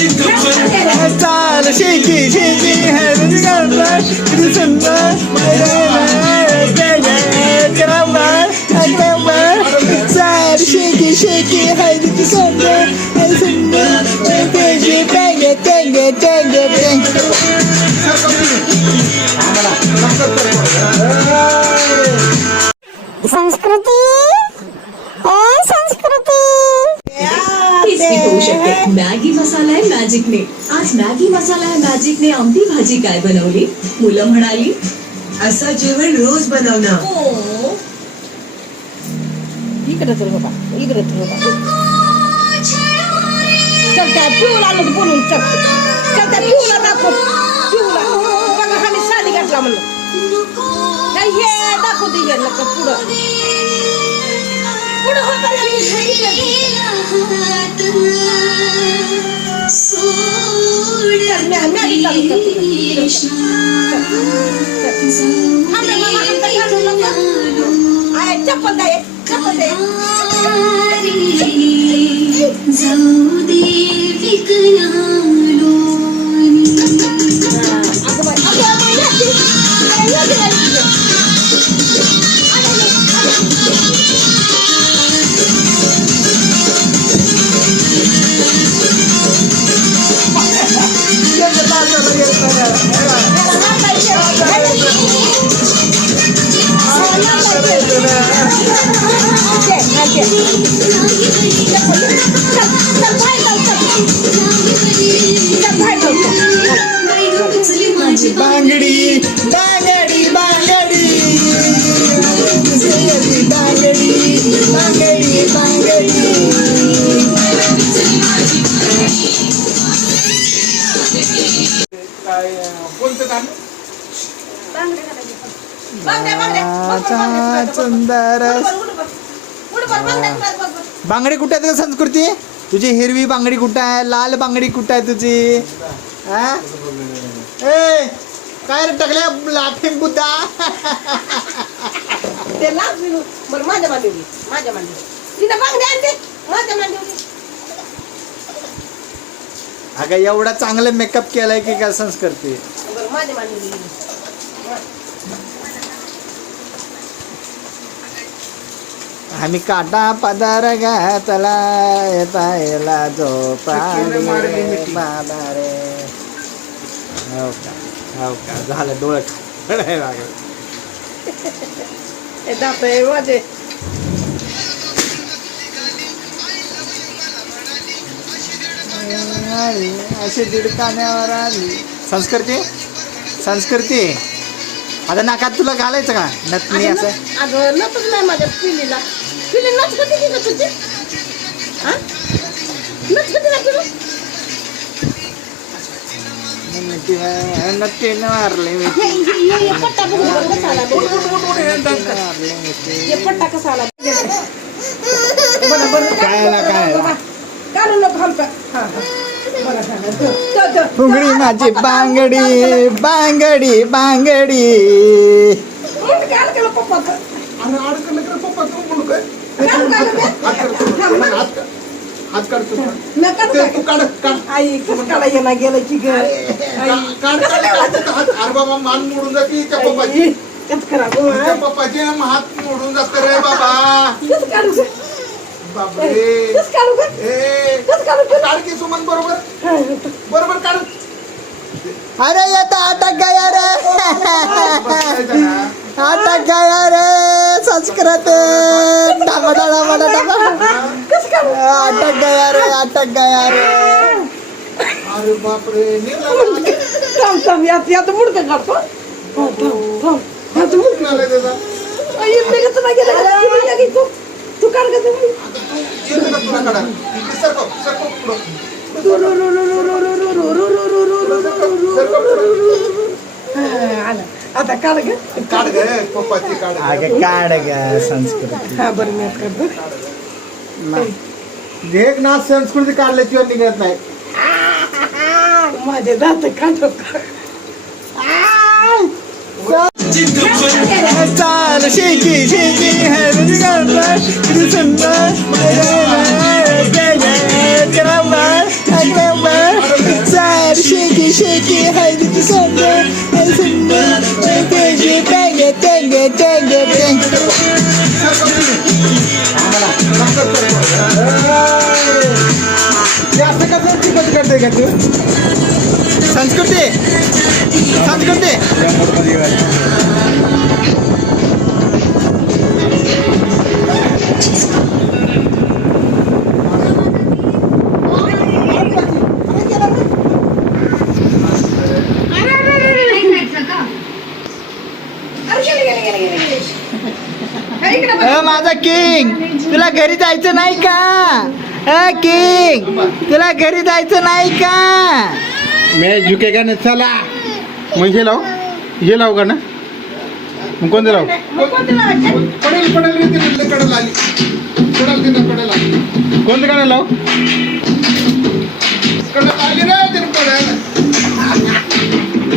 चाल शेकी शेकी है किती सुंदर चाल शेकी शेकी है किती सुंदर संस्कृती संस्कृती टेस्टी होऊ शकते. मॅगी मसाला आहे मॅजिकने. आज मॅगी मसाला आहे मॅजिकने आमटी भाजी काय बनवली. मुलं म्हणाली असं जेवण रोज बनवणं. इकडे तर बाबा इकडे तर बाबा चल त्या पिऊला बोलून चल चल त्या पिऊला दाखव पिऊला बघा आम्ही साडी घातला म्हणलं हे दाखवते हे नका पुढं पुढं होतं चप्पल द्या चप्पल द्या बांगडी बांगडी बांगडी बांगडी बांगडी बांगडी कोणतं गाणं सुंदर बांगडी कुठे आहे संस्कृती तुझी हिरवी बांगडी कुठं आहे लाल बांगडी कुठं आहे तुझी ए काय रे टकल्या लाफिंग बुद्धा ते लाच बरं माझ्या मांडीवली तिथं बांगडी आणते माझ्या मांडीवली अगं एवढा चांगलं मेकअप केलाय की काय संस्कृती बरं माझ्या मांडीवली आम्ही काटा पदार घातला येता झोपा हो का झालं डोळं दात आहे माझे अशी दीड कान्यावर आली संस्कृती आता नाकात तुला घालायचं का नथनी असं अगं नतच नाही माझ्या पिलीला पिली नच कधी की तुझी हा नच कधी ना तुला नक्की मारले मी ये पट्टा बघू कसा आला ये पट्टा कसा आला बरं काय काढू नको हलका हा फुगडी माझी बांगडी बांगडी बांगडी गेलं की बाबा मान मोडून जाते पप्पाची हात मोडून जात रे बाबा काढ सुमन बरोबर काढ अरे येता अटक गया रे अटक गया रे संस्कृत अटक गया रे अरे बापरे यात मुडकं काढतो तू काढ का आता काढ ग पप्पाची काढ ग संस्कृती हा बरं मी एक ना संस्कृती काढल्याशिवाय निघत नाही माझे दात काढ चाल शेकी शेकी है किती सुंदर शेकी हाय तिची सोंगे टेंगे टेंगे टेंगे टेंगे टेंगे असं कसं चिकट करते का तू संस्कृती संस्कृती माझा किंग तुला घरी जायचं नाही का किंग तुला घरी जायचं नाही का मैं झुकेगा ना चला मग हे लाव का ना मग कोणतं लाव पडेल पडेल रे ते कडल आली कडल आली कोणतं गाणं लाव कडल आली रे